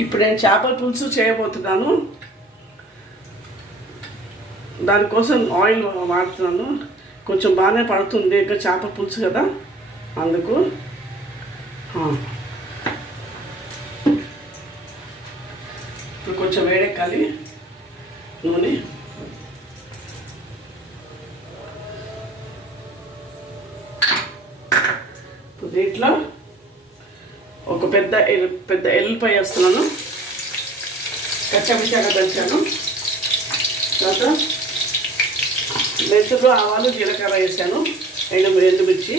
ఇప్పుడు నేను చేపల పులుసు చేయబోతున్నాను. దానికోసం ఆయిల్ వాడుతున్నాను. కొంచెం బాగానే పడుతుంది, ఇంకా చేపల పులుసు కదా, అందుకు. ఇప్పుడు కొంచెం వేడెక్కాలి నూనె. దీంట్లో ఒక పెద్ద ఎల్లిపాయ వేస్తున్నాను, కచ్చమిచ్చాక దంచాను. తర్వాత మెంతులు, ఆవాలు, జీలకర్ర వేసాను, ఎండుమిర్చి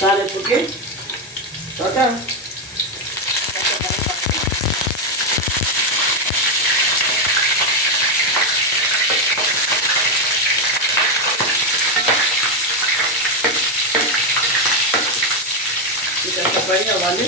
తాలింపుకి. తర్వాత ఫ్రై అవ్వాలి.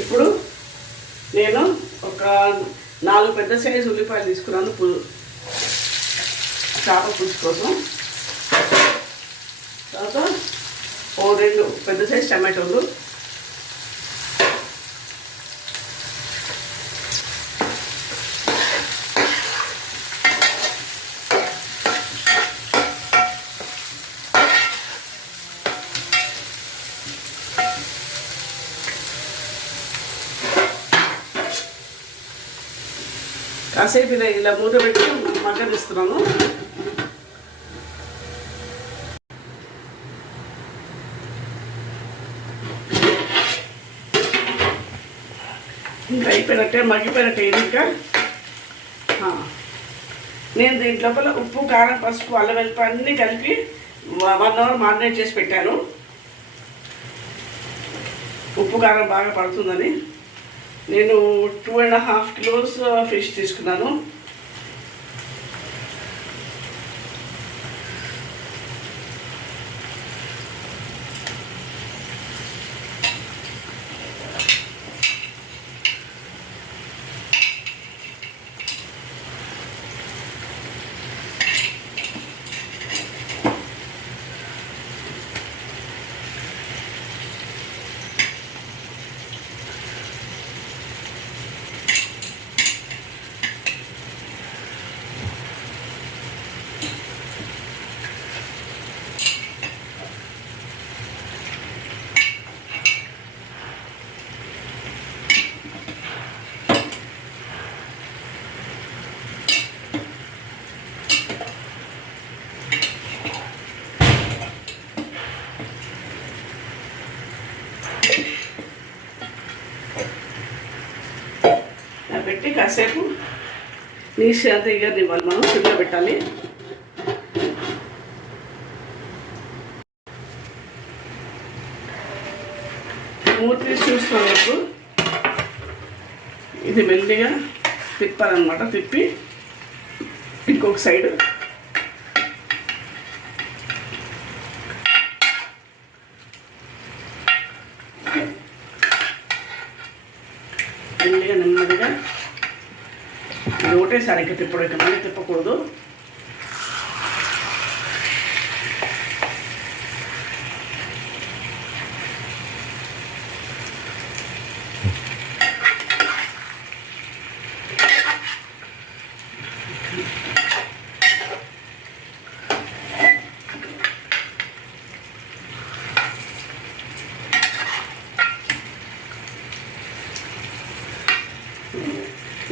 ఇప్పుడు నేను ఒక 4 పెద్ద సైజు ఉల్లిపాయలు తీసుకున్నాను చేపల పులుసు కోసం. తర్వాత 2 పెద్ద సైజు టమాటోలు, కాసేపు ఇలా మూత పెట్టి మగ్గనిస్తున్నాను. ఇంకా అయిపోయినట్టే, మగ్గిపోయినట్టే. ఇంకా నేను దీంట్ లోపల ఉప్పు, కారం, పసుపు, అల్లం వెల్లిపాయ అన్నీ కలిపి 1 అవర్ మారినేట్ చేసి పెట్టాను. ఉప్పు కారం బాగా పడుతుందని నేను 2.5 కిలోస్ ఫిష్ తీసుకున్నాను. పెట్టి కాసేపు నీసి అంతా ఇవ్వాలి, మనం సిమ్లో పెట్టాలి. మూత తీసి చూస్తున్నప్పుడు ఇది మెల్లిగా తిప్పాలన్నమాట. తిప్పి ఇంకొక సైడు మెల్లిగా నెమ్మదిగా, ఇది ఒకటేసారి ఇంకా తిప్పడం, ఇంకా మళ్ళీ తిప్పకూడదు.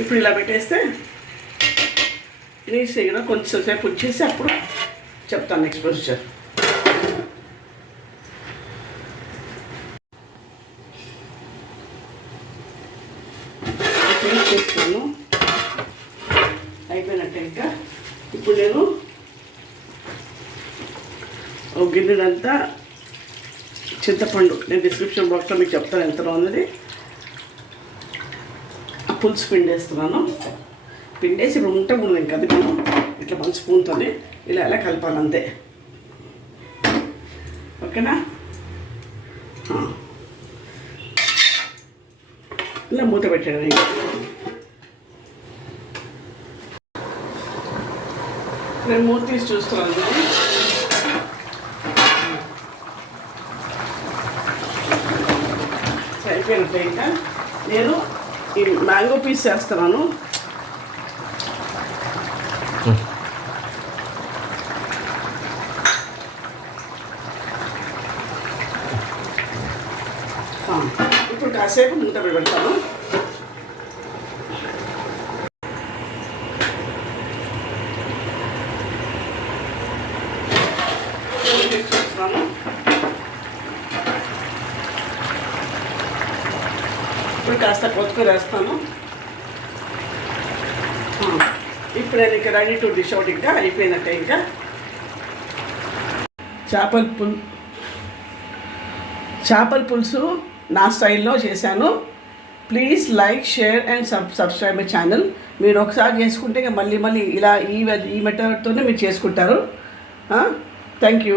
ఇప్పుడు ఇలా పెట్టేస్తే నీట్గా కూడా కొంచెం సేపు వచ్చేసి అప్పుడు చెప్తాను నెక్స్ట్ ప్రొసీజర్. చేస్తాను, అయిపోయినట్టే. ఇంకా ఇప్పుడు నేను ఒక గిన్నెలంతా చింతపండు, నేను డిస్క్రిప్షన్ బాక్స్లో మీకు చెప్తాను ఎంతలో ఉన్నది, పులుసు పిండి వేస్తున్నాను. పిండేసి ఇప్పుడు ఉంటే కూడా నేను కదిపాను. ఇట్లా మంచి స్పూన్తోనే ఇలా కలపాలి అంతే. ఓకేనా? ఇలా మూత పెట్టాను. నేను మూత తీసి చూస్తున్నాను. అయిపోయినట్లే. ఇంకా నేను ఈ మ్యాంగో పీస్ చేస్తున్నాను. ఇప్పుడు కాసేపు మూత పెడతాను. ఇప్పుడు కాస్త కొత్తిమీర వేస్తాను. ఇప్పుడు నేను ఇంకా రెడీ టు డిష్ అవుట్. ఇంకా అయిపోయినట్టే. ఇంకా చేపల పులుసు నా స్టైల్లో చేశాను. Please like, share and subscribe my channel. మీరు ఒకసారి చేసుకుంటే మళ్ళీ ఇలా ఈ మెథడ్తోనే మీరు చేసుకుంటారు. Thank you.